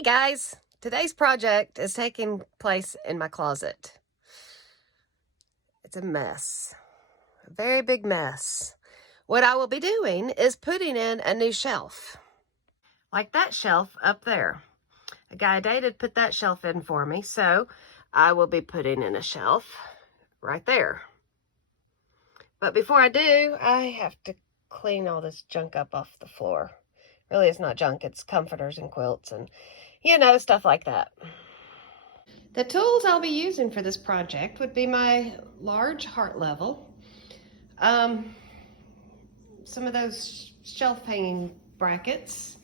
Hey guys, today's project is taking place in my closet. It's a mess, a very big mess. What I will be doing is putting in a new shelf, like that shelf up there. A guy I dated put that shelf in for me, so I will be putting in a shelf right there. But before I do, I have to clean all this junk up off the floor. Really, it's not junk, it's comforters and quilts and, stuff like that. The tools I'll be using for this project would be my large heart level, some of those shelf hanging brackets,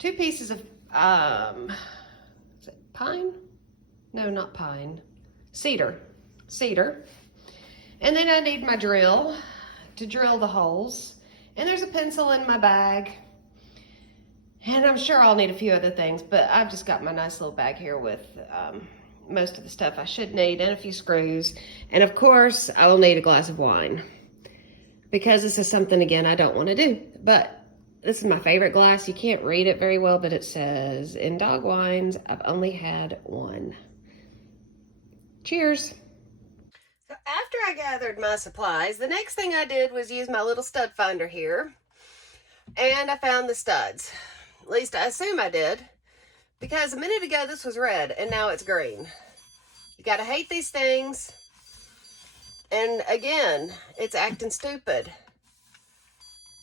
2 pieces of, is it pine? No, not pine. Cedar. And then I need my drill to drill the holes. And there's a pencil in my bag. And I'm sure I'll need a few other things, but I've just got my nice little bag here with most of the stuff I should need and a few screws. And of course, I will need a glass of wine because this is something, again, I don't want to do. But this is my favorite glass. You can't read it very well, but it says, in dog wines, I've only had one. Cheers. So after I gathered my supplies, the next thing I did was use my little stud finder here. And I found the studs. At least I assume I did, because a minute ago this was red and now it's green. You gotta hate these things. And again, it's acting stupid.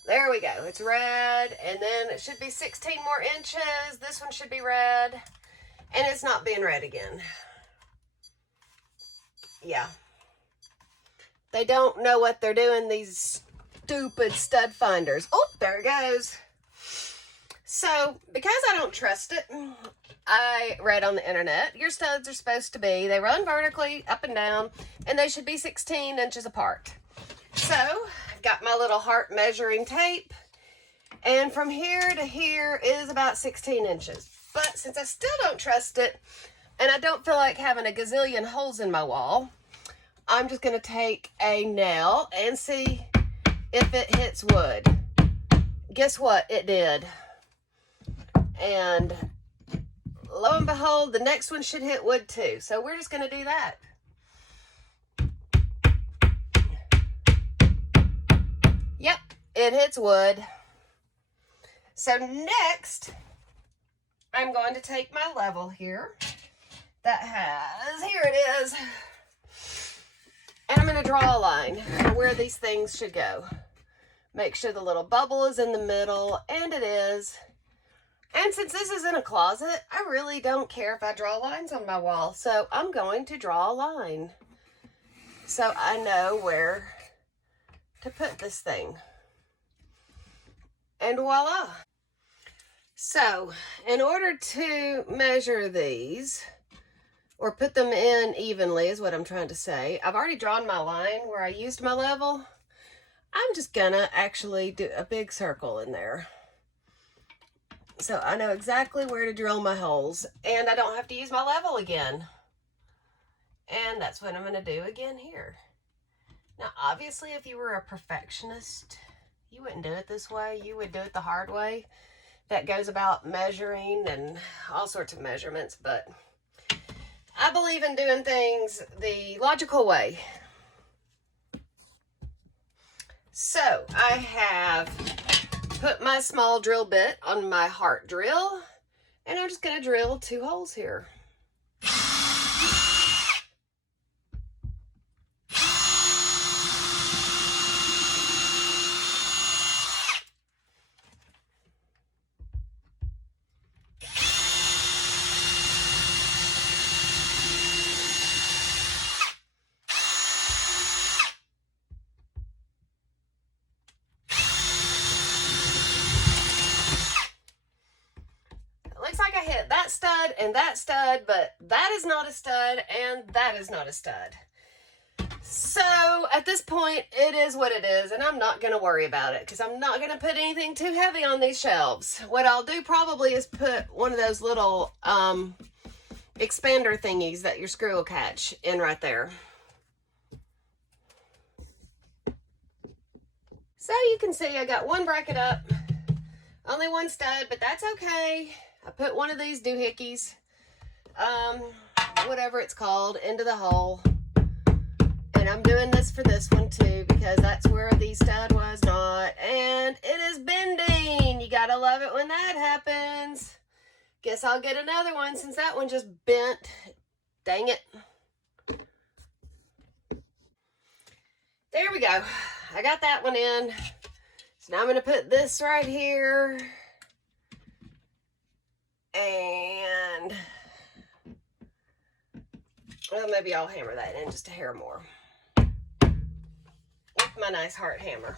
There we go, it's red, and then it should be 16 more inches. This one should be red, and it's not being red again. Yeah. They don't know what they're doing, these stupid stud finders. Oh, there it goes. So, because I don't trust it, I read on the internet, your studs are supposed to be, they run vertically up and down, and they should be 16 inches apart. So, I've got my little heart measuring tape, and from here to here is about 16 inches. But since I still don't trust it, and I don't feel like having a gazillion holes in my wall, I'm just going to take a nail and see if it hits wood. Guess what? It did. And lo and behold, the next one should hit wood too. So we're just going to do that. Yep, it hits wood. So next, I'm going to take my level here that has, here it is, and I'm going to draw a line for where these things should go. Make sure the little bubble is in the middle, and it is. And since this is in a closet, I really don't care if I draw lines on my wall. So I'm going to draw a line so I know where to put this thing. And voila. So in order to measure these, or put them in evenly is what I'm trying to say, I've already drawn my line where I used my level. I'm just gonna actually do a big circle in there. So I know exactly where to drill my holes, and I don't have to use my level again. And that's what I'm going to do again here. Now, obviously, if you were a perfectionist, you wouldn't do it this way. You would do it the hard way. That goes about measuring and all sorts of measurements, but I believe in doing things the logical way. So I have put my small drill bit on my heart drill, and I'm just going to drill 2 holes here. Looks like I hit that stud and that stud, but that is not a stud and that is not a stud. So at this point, it is what it is, and I'm not going to worry about it because I'm not going to put anything too heavy on these shelves. What I'll do probably is put one of those little expander thingies that your screw will catch in right there. So you can see I got one bracket up, only one stud, but that's okay. I put one of these doohickeys, whatever it's called, into the hole. And I'm doing this for this one too, because that's where the stud was not. And it is bending. You gotta love it when that happens. Guess I'll get another one since that one just bent. Dang it. There we go. I got that one in. So now I'm gonna put this right here. And well, maybe I'll hammer that in just a hair more with my nice heart hammer.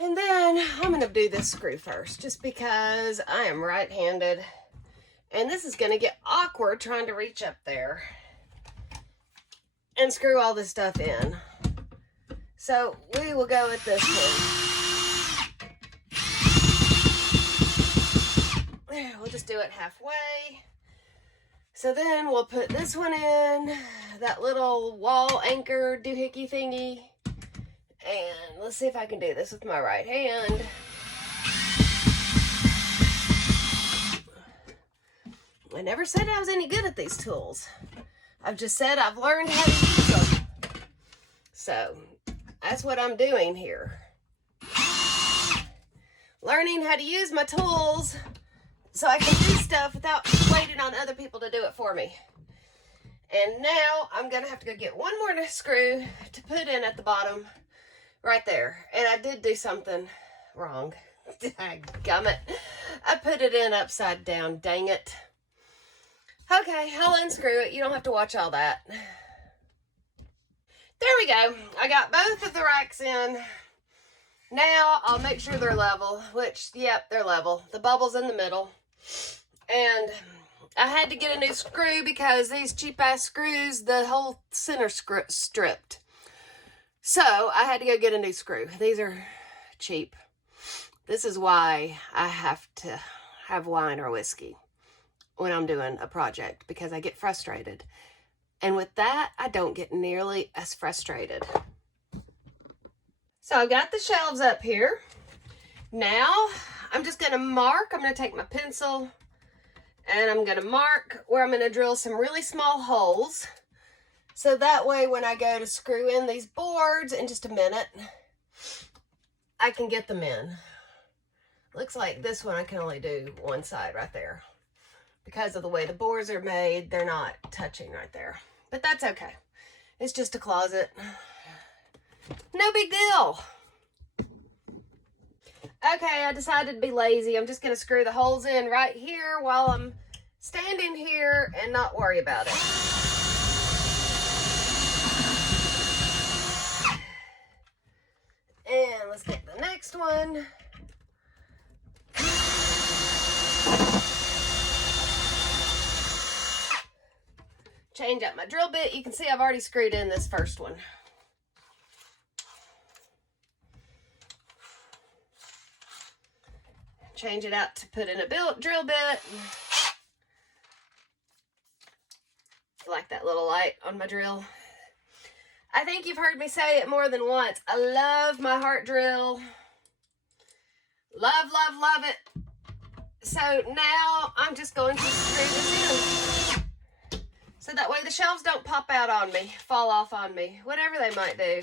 And then I'm going to do this screw first, just because I am right-handed. And this is going to get awkward trying to reach up there and screw all this stuff in. So we will go with this one. There, we'll just do it halfway. So then we'll put this one in, that little wall anchor doohickey thingy. And let's see if I can do this with my right hand. I never said I was any good at these tools. I've just said I've learned how to use them. So that's what I'm doing here. Learning how to use my tools so I can do stuff without waiting on other people to do it for me. And now I'm going to have to go get one more screw to put in at the bottom right there. And I did do something wrong. Dadgummit. I put it in upside down. Dang it. Okay, I'll unscrew it. You don't have to watch all that. There we go. I got both of the racks in. Now I'll make sure they're level, which, yep, they're level. The bubble's in the middle. And I had to get a new screw because these cheap-ass screws, the whole center stripped. So I had to go get a new screw. These are cheap. This is why I have to have wine or whiskey when I'm doing a project, because I get frustrated. And with that, I don't get nearly as frustrated. So I've got the shelves up here. Now I'm just going to mark. I'm going to take my pencil and I'm going to mark where I'm going to drill some really small holes. So that way when I go to screw in these boards in just a minute, I can get them in. Looks like this one I can only do one side right there. Because of the way the boards are made, they're not touching right there. But that's okay. It's just a closet. No big deal. Okay, I decided to be lazy. I'm just going to screw the holes in right here while I'm standing here and not worry about it. And let's get the next one. Change up my drill bit. You can see I've already screwed in this first one. Change it out to put in a drill bit. I like that little light on my drill. I think you've heard me say it more than once. I love my heart drill. Love, love, love it. So now I'm just going to screw this in. So that way the shelves don't pop out on me, fall off on me, whatever they might do.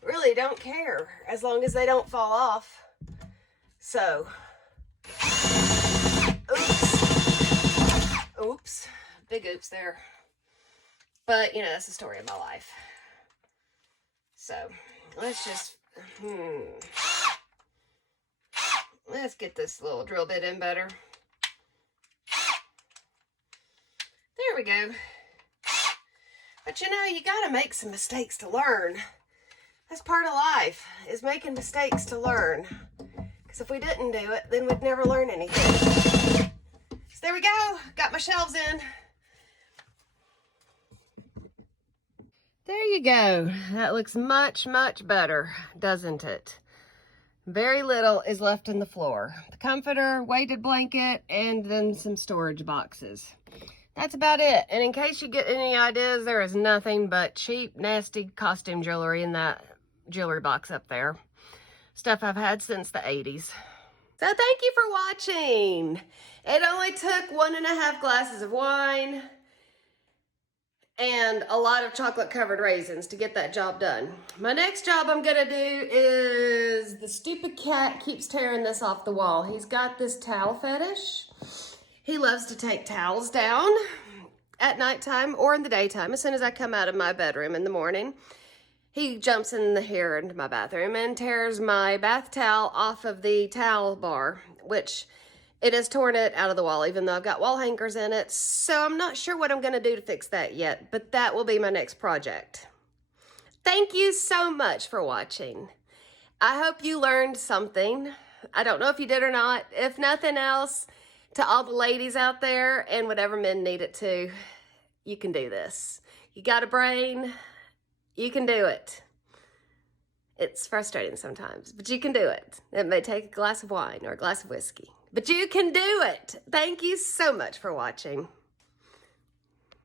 Really don't care as long as they don't fall off. So, oops, big oops there. But, you know, that's the story of my life. So, let's just, let's get this little drill bit in better. There we go. But you know, you gotta make some mistakes to learn. That's part of life, is making mistakes to learn. Because if we didn't do it, then we'd never learn anything. So there we go, got my shelves in. There you go. That looks much, much better, doesn't it? Very little is left in the floor. The comforter, weighted blanket, and then some storage boxes. That's about it. And in case you get any ideas, there is nothing but cheap, nasty costume jewelry in that jewelry box up there. Stuff I've had since the 80s. So thank you for watching. It only took 1.5 glasses of wine and a lot of chocolate covered raisins to get that job done. My next job I'm gonna do is, the stupid cat keeps tearing this off the wall. He's got this towel fetish. He loves to take towels down at nighttime or in the daytime. As soon as I come out of my bedroom in the morning, he jumps in here into my bathroom and tears my bath towel off of the towel bar, which it has torn it out of the wall, even though I've got wall hangers in it. So I'm not sure what I'm gonna do to fix that yet, but that will be my next project. Thank you so much for watching. I hope you learned something. I don't know if you did or not. If nothing else, to all the ladies out there and whatever men need it to, you can do this. You got a brain, you can do it. It's frustrating sometimes, but you can do it. It may take a glass of wine or a glass of whiskey, but you can do it. Thank you so much for watching.